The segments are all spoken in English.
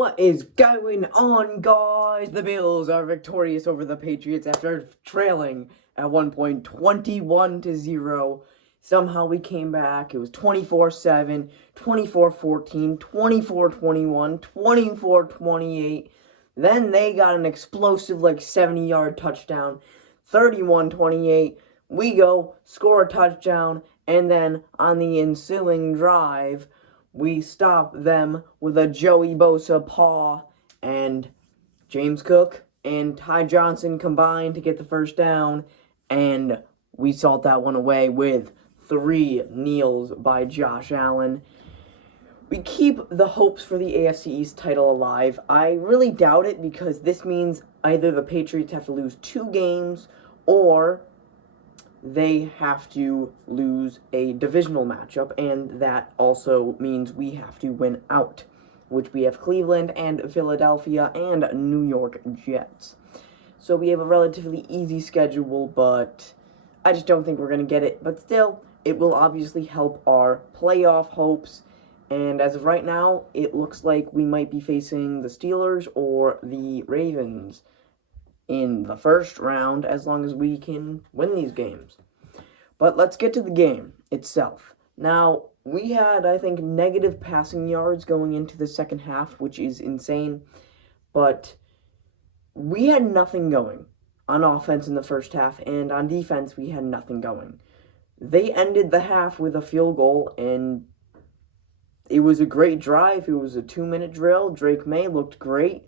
What is going on, guys? The Bills are victorious over the Patriots after trailing at one point 21-0. Somehow we came back. It was 24-7, 24-14, 24-21, 24-28. Then they got an explosive 70-yard touchdown, 31-28. We go, score a touchdown, and then on the ensuing drive, we stop them with a Joey Bosa paw, and James Cook and Ty Johnson combined to get the first down, and we salt that one away with 3 kneels by Josh Allen. We keep the hopes for the AFC East title alive. I really doubt it because this means either the Patriots have to lose 2 games or they have to lose a divisional matchup, and that also means we have to win out, which we have Cleveland and Philadelphia and New York Jets. So we have a relatively easy schedule, but I just don't think we're going to get it. But still, it will obviously help our playoff hopes, and as of right now, it looks like we might be facing the Steelers or the Ravens in the first round, as long as we can win these games. But let's get to the game itself. Now, we had, I think, negative passing yards going into the second half, which is insane. But we had nothing going on offense in the first half, and on defense, we had nothing going. They ended the half with a field goal, and it was a great drive. It was a 2-minute drill. Drake Maye looked great.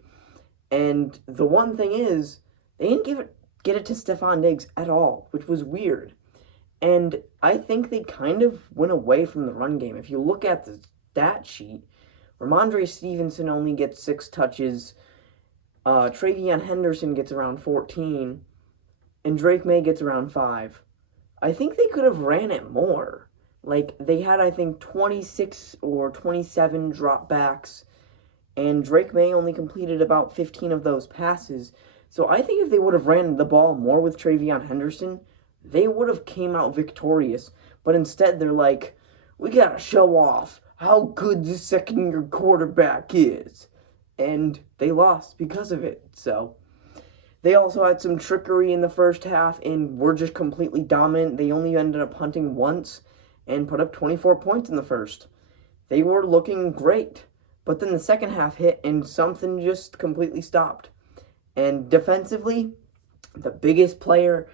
And the one thing is, they didn't get it to Stephon Diggs at all, which was weird. And I think they kind of went away from the run game. If you look at the stat sheet, Ramondre Stevenson only gets 6 touches, Travion Henderson gets around 14, and Drake Maye gets around 5. I think they could have ran it more. They had, I think, 26 or 27 dropbacks, and Drake Maye only completed about 15 of those passes. So I think if they would have ran the ball more with Travion Henderson, they would have came out victorious. But instead, they're like, we got to show off how good the second-year quarterback is. And they lost because of it. So they also had some trickery in the first half and were just completely dominant. They only ended up punting once and put up 24 points in the first. They were looking great. But then the second half hit and something just completely stopped. And defensively, the biggest player,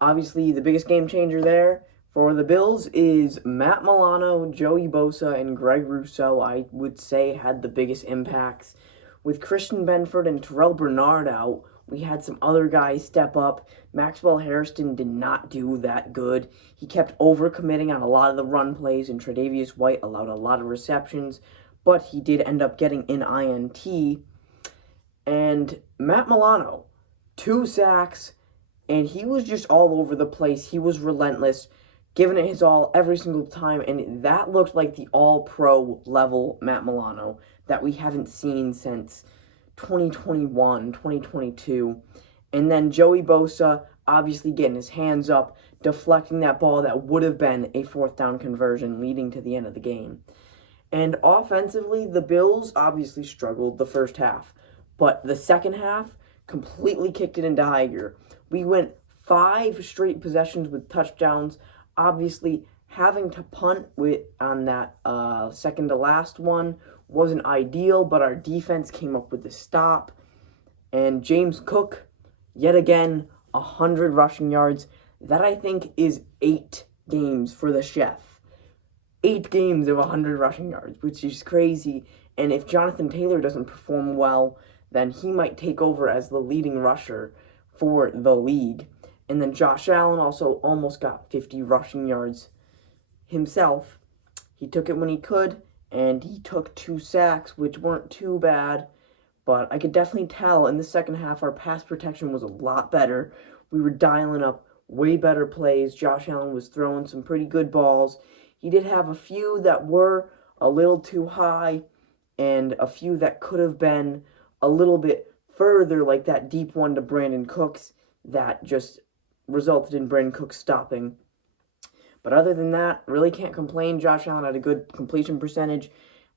obviously the biggest game changer there for the Bills is Matt Milano, Joey Bosa, and Greg Rousseau, I would say, had the biggest impacts. With Christian Benford and Terrell Bernard out, we had some other guys step up. Maxwell Hairston did not do that good. He kept overcommitting on a lot of the run plays, and Tre'Davious White allowed a lot of receptions, but he did end up getting an INT. And Matt Milano, 2 sacks, and he was just all over the place. He was relentless, giving it his all every single time, and that looked like the all-pro level Matt Milano that we haven't seen since 2021, 2022. And then Joey Bosa obviously getting his hands up, deflecting that ball that would have been a 4th down conversion leading to the end of the game. And offensively, the Bills obviously struggled the first half. But the second half completely kicked it into high gear. We went 5 straight possessions with touchdowns. Obviously, having to punt on that second to last one wasn't ideal, but our defense came up with the stop. And James Cook, yet again, 100 rushing yards. That, I think, is 8 games for the chef. 8 games of 100 rushing yards, which is crazy. And if Jonathan Taylor doesn't perform well, then he might take over as the leading rusher for the league. And then Josh Allen also almost got 50 rushing yards himself. He took it when he could, and he took 2 sacks, which weren't too bad. But I could definitely tell in the second half our pass protection was a lot better. We were dialing up way better plays. Josh Allen was throwing some pretty good balls. He did have a few that were a little too high, and a few that could have been a little bit further, like that deep one to Brandon Cooks that just resulted in Brandon Cooks stopping. But other than that, really can't complain. Josh Allen had a good completion percentage.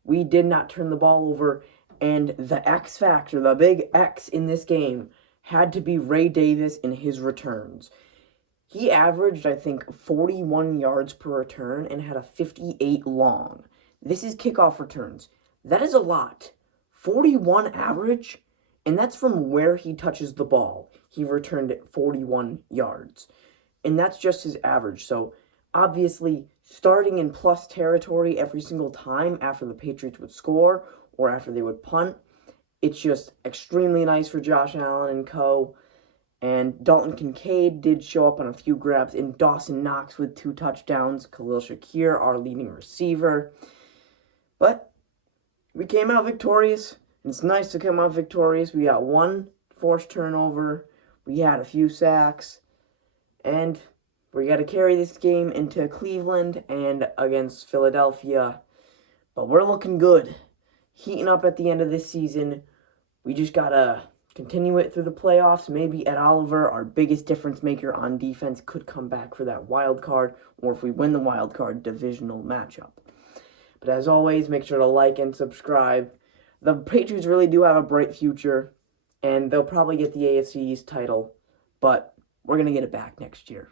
We did not turn the ball over And the X factor, the big X in this game, had to be Ray Davis in his returns. He averaged, I think, 41 yards per return and had a 58 long. This is kickoff returns. That is a lot. 41 average, and that's from where he touches the ball. He returned it 41 yards. And that's just his average. So, obviously, starting in plus territory every single time after the Patriots would score or after they would punt, it's just extremely nice for Josh Allen and co. And Dalton Kincaid did show up on a few grabs, and Dawson Knox with 2 touchdowns. Khalil Shakir, our leading receiver. But we came out victorious, and it's nice to come out victorious. We got 1 forced turnover. We had a few sacks. And we got to carry this game into Cleveland and against Philadelphia. But we're looking good. Heating up at the end of this season. We just got to continue it through the playoffs. Maybe Ed Oliver, our biggest difference maker on defense, could come back for that wild card, or if we win the wild card, divisional matchup. But as always, make sure to like and subscribe. The Patriots really do have a bright future, and they'll probably get the AFC East title, but we're going to get it back next year.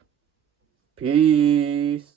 Peace.